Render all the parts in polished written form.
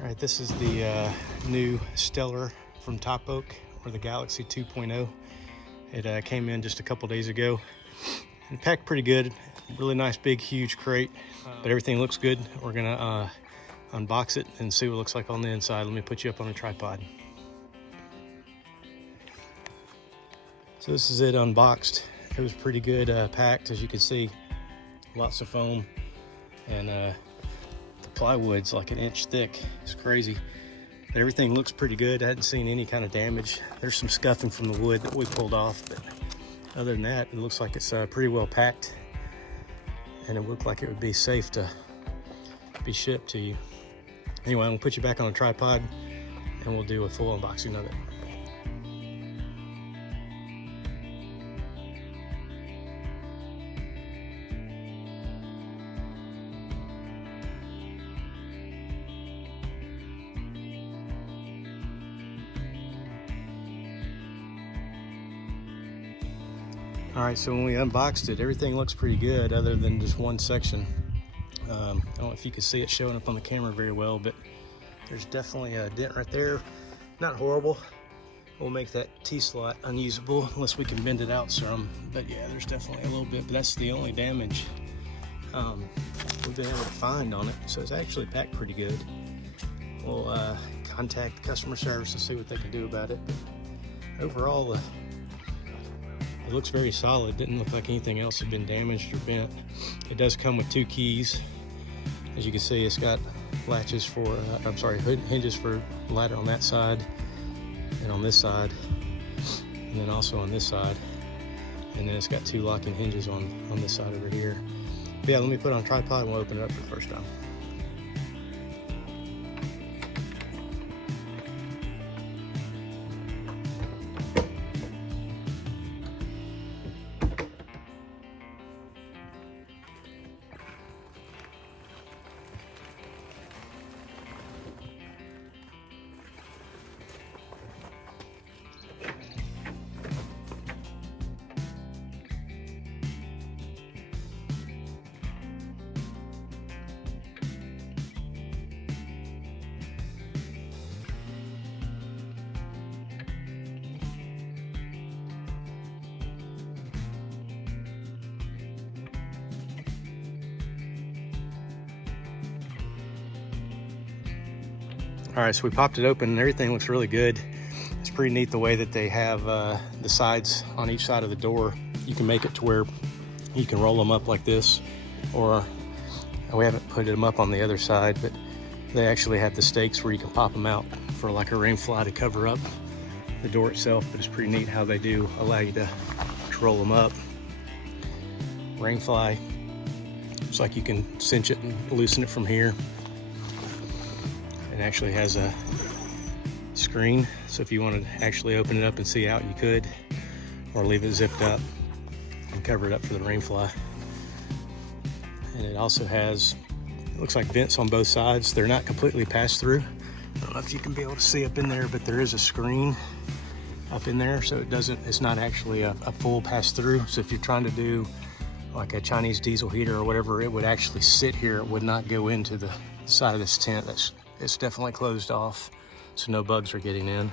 All right, this is the new Stellar from Top Oak, or the Galaxy 2.0. It came in just a couple days ago and packed pretty good. Really nice, big, huge crate, but everything looks good. We're gonna unbox it and see what it looks like on the inside. Let me put you up on a tripod. So this is it unboxed. It was pretty good packed, as you can see. Lots of foam, and the plywood's like an inch thick. It's crazy. But everything looks pretty good. I hadn't seen any kind of damage. There's some scuffing from the wood that we pulled off, but other than that, it looks like it's pretty well packed, and it looked like it would be safe to be shipped to you. Anyway, I'm gonna put you back on a tripod and we'll do a full unboxing of it. All right, so when we unboxed it, everything looks pretty good other than just one section. I don't know if you can see it showing up on the camera very well, but there's definitely a dent right there. Not horrible. We'll make that T-slot unusable unless we can bend it out some. But yeah, there's definitely a little bit, but that's the only damage we've been able to find on it. So it's actually packed pretty good. We'll contact customer service to see what they can do about it. But overall, it looks very solid. Didn't look like anything else had been damaged or bent. It does come with 2 keys. As you can see, it's got latches for, hinges for ladder on that side and on this side, and then also on this side. And then it's got 2 locking hinges on this side over here. But yeah, let me put it on a tripod and we'll open it up for the first time. All right, so we popped it open and everything looks really good. It's pretty neat the way that they have the sides on each side of the door. You can make it to where you can roll them up like this, or we haven't put them up on the other side, but they actually have the stakes where you can pop them out for like a rain fly to cover up the door itself. But it's pretty neat how they do allow you to roll them up. Rain fly, it's like you can cinch it and loosen it from here. It actually has a screen, so if you want to actually open it up and see out, you could, or leave it zipped up and cover it up for the rain fly. And it also has, it looks like vents on both sides. They're not completely passed through. I don't know if you can be able to see up in there, but there is a screen up in there, so it's not actually a full pass through. So if you're trying to do like a Chinese diesel heater or whatever, it would actually sit here. It would not go into the side of this tent. It's definitely closed off, so no bugs are getting in.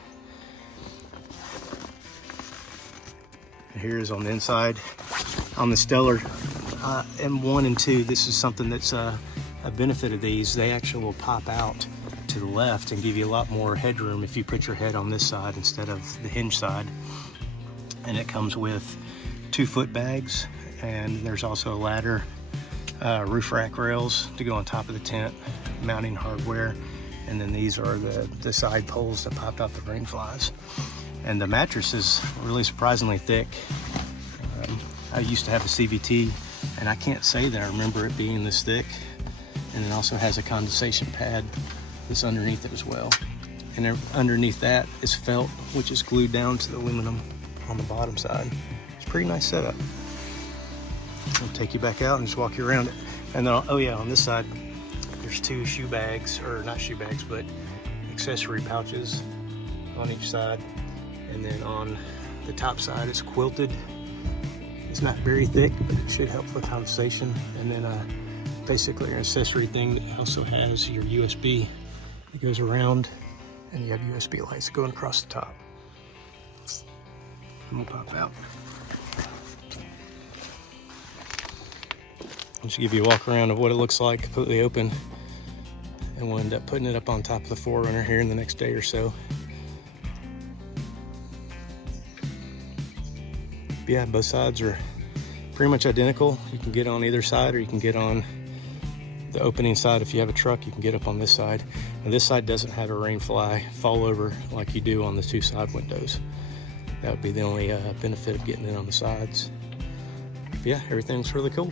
Here is on the inside. On the Stellar M1 and 2, this is something that's a benefit of these. They actually will pop out to the left and give you a lot more headroom if you put your head on this side instead of the hinge side. And it comes with 2 foot bags, and there's also a ladder, roof rack rails to go on top of the tent, mounting hardware, and then these are the side poles that popped out the rain flies. And the mattress is really surprisingly thick. I used to have a CVT, and I can't say that I remember it being this thick. And it also has a condensation pad that's underneath it as well. And underneath that is felt, which is glued down to the aluminum on the bottom side. It's a pretty nice setup. I'll take you back out and just walk you around it. And then, oh yeah, on this side, there's 2 shoe bags, or not shoe bags, but accessory pouches on each side. And then on the top side, it's quilted. It's not very thick, but it should help with condensation. And then basically an accessory thing that also has your USB It goes around, and you have USB lights going across the top. And we'll pop out. Just give you a walk around of what it looks like completely open, and we'll end up putting it up on top of the 4Runner here in the next day or so. But yeah, both sides are pretty much identical. You can get on either side, or you can get on the opening side. If you have a truck, you can get up on this side. And this side doesn't have a rain fly fall over like you do on the two side windows. That would be the only benefit of getting it on the sides. But yeah, everything's really cool.